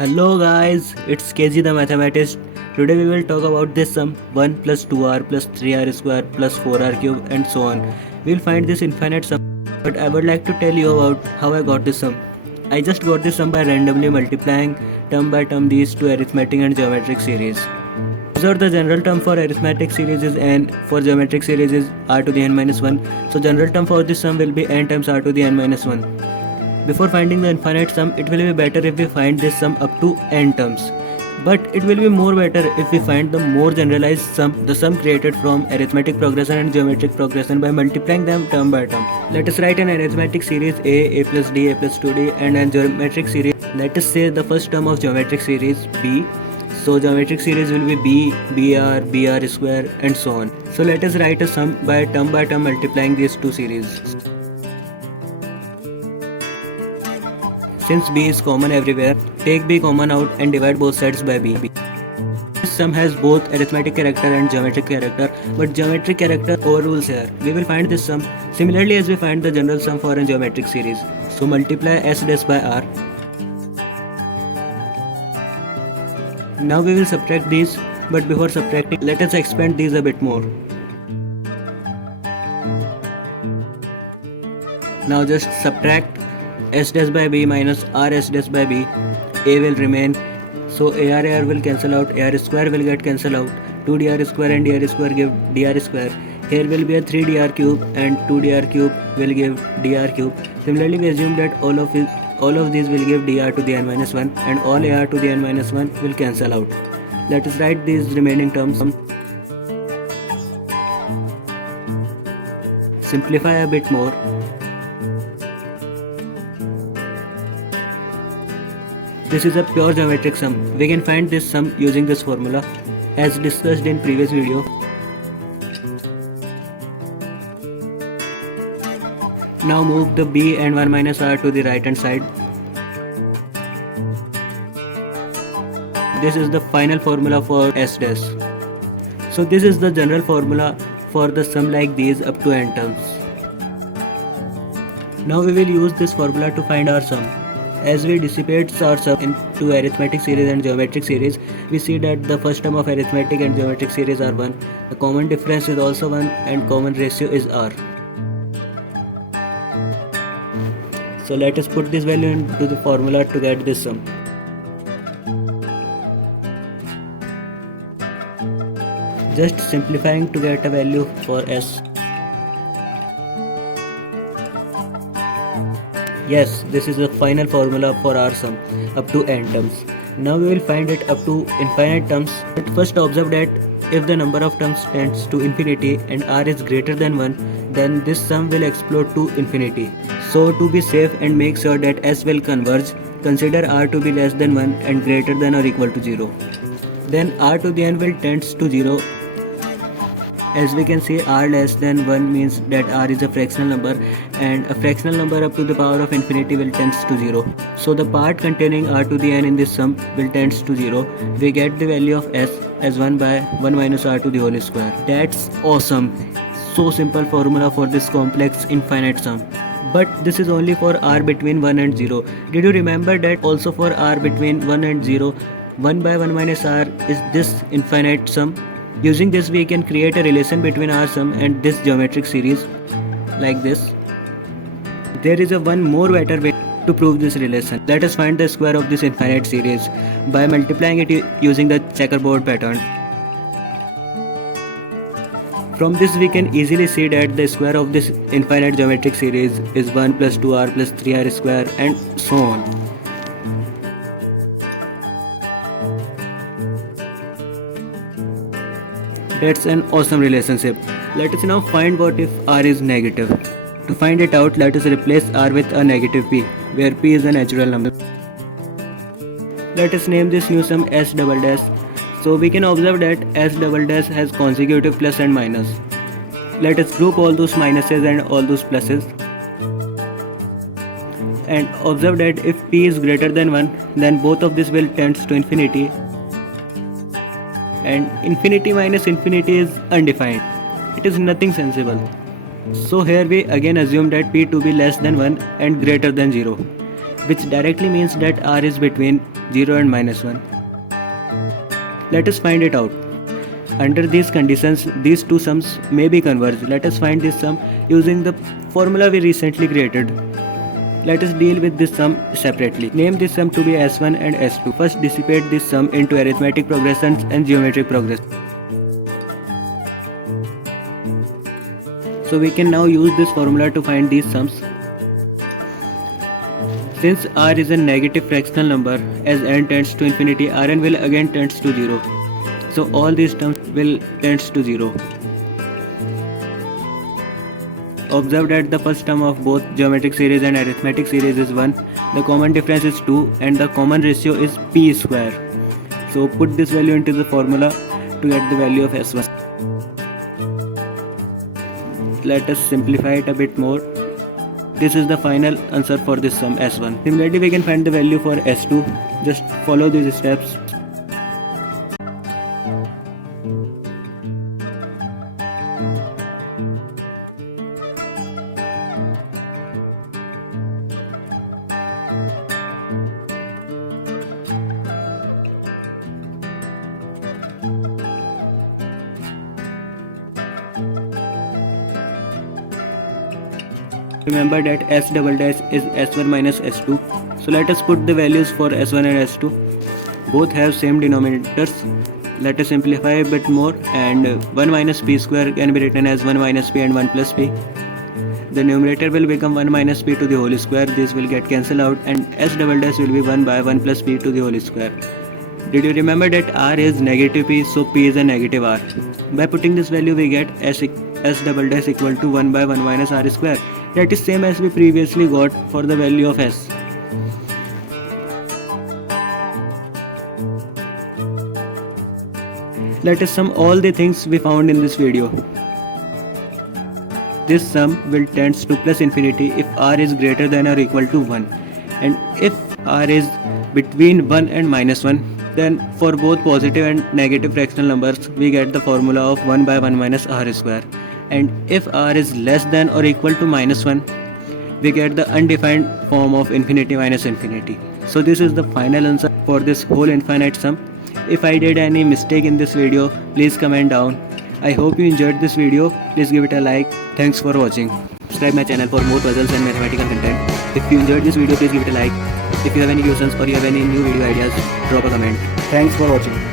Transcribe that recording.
Hello guys, it's KG the Mathematist. Today we will talk about this sum 1 plus 2r plus 3r square plus 4r cube and so on. We will find this infinite sum, but I would like to tell you about how I got this sum. I just got this sum by randomly multiplying term by term these two arithmetic and geometric series. Observe the general term for arithmetic series is n, for geometric series is r to the n minus 1. So general term for this sum will be n times r to the n minus 1. Before finding the infinite sum, it will be better if we find this sum up to n terms. But it will be more better if we find the more generalized sum, the sum created from arithmetic progression and geometric progression by multiplying them term by term. Let us write an arithmetic series a plus d, a plus 2d and a geometric series. Let us say the first term of geometric series b. So geometric series will be b, br square and so on. So let us write a sum by term multiplying these two series. Since b is common everywhere, take b common out and divide both sides by b. This sum has both arithmetic character and geometric character, but geometric character overrules here. We will find this sum similarly as we find the general sum for a geometric series. So multiply s dash by r. Now we will subtract these, but before subtracting, let us expand these a bit more. Now just subtract s dash by b minus r s dash by b. A will remain, so ar will cancel out, ar square will get cancelled out, 2dr square and dr square give dr square. Here will be a 3dr cube and 2dr cube will give dr cube. Similarly, we assume that all of these will give dr to the n minus 1 and all ar to the n minus 1 will cancel out. Let us write these remaining terms. Simplify a bit more. This is a pure geometric sum. We can find this sum using this formula as discussed in previous video. Now move the b and 1 minus r to the right hand side. This is the final formula for s dash. So this is the general formula for the sum like these up to n terms. Now we will use this formula to find our sum. As we dissipate our sum into arithmetic series and geometric series, we see that the first term of arithmetic and geometric series are 1. The common difference is also 1 and common ratio is r. So let us put this value into the formula to get this sum. Just simplifying to get a value for s. Yes, this is the final formula for our sum up to n terms. Now we will find it up to infinite terms. But first observe that if the number of terms tends to infinity and r is greater than 1, then this sum will explode to infinity. So to be safe and make sure that s will converge, consider r to be less than 1 and greater than or equal to 0. Then r to the n will tends to 0. As we can see, r less than 1 means that r is a fractional number and a fractional number up to the power of infinity will tends to 0. So the part containing r to the n in this sum will tends to 0. We get the value of s as 1 by 1 minus r to the whole square. That's awesome. So simple formula for this complex infinite sum. But this is only for r between 1 and 0. Did you remember that also for r between 1 and 0, 1 by 1 minus r is this infinite sum? Using this we can create a relation between our sum and this geometric series like this. There is a one more better way to prove this relation. Let us find the square of this infinite series by multiplying it using the checkerboard pattern. From this we can easily see that the square of this infinite geometric series is 1 plus 2r plus 3r square and so on. That's an awesome relationship. Let us now find what if r is negative. To find it out, let us replace r with a negative p, where p is a natural number. Let us name this new sum s double dash. So we can observe that s double dash has consecutive plus and minus. Let us group all those minuses and all those pluses. And observe that if p is greater than 1, then both of these will tend to infinity. And infinity minus infinity is undefined. It is nothing sensible. So here we again assume that p to be less than 1 and greater than 0. which directly means that r is between 0 and -1. Let us find it out. Under these conditions, these two sums may be converged. Let us find this sum using the formula we recently created. Let us deal with this sum separately. Name this sum to be S1 and S2. First dissipate this sum into arithmetic progressions and geometric progression. So we can now use this formula to find these sums. Since r is a negative fractional number, as n tends to infinity, Rn will again tends to 0. So all these terms will tends to 0. Observe that the first term of both geometric series and arithmetic series is 1, the common difference is 2, and the common ratio is p square. So put this value into the formula to get the value of S1. Let us simplify it a bit more. This is the final answer for this sum S1. Similarly, we can find the value for S2. Just follow these steps. Remember that S double dash is S1 minus S2. So let us put the values for S1 and S2. Both have same denominators. Let us simplify a bit more, and 1 minus p square can be written as 1 minus p and 1 plus p. The numerator will become 1 minus p to the whole square. This will get cancelled out, and S double dash will be 1 by 1 plus p to the whole square. Did you remember that r is negative p, so p is a negative r. By putting this value, we get S double dash equal to 1 by 1 minus r square. That is same as we previously got for the value of S. Let us sum all the things we found in this video. This sum will tends to plus infinity if r is greater than or equal to 1. And if r is between 1 and -1, then for both positive and negative fractional numbers, we get the formula of 1 by 1 minus r square. And if r is less than or equal to -1, we get the undefined form of infinity minus infinity. So this is the final answer for this whole infinite sum. If I did any mistake in this video, please comment down. I hope you enjoyed this video. Please give it a like. Thanks for watching. Subscribe my channel for more puzzles and mathematical content. If you enjoyed this video, please give it a like. If you have any questions or you have any new video ideas, drop a comment. Thanks for watching.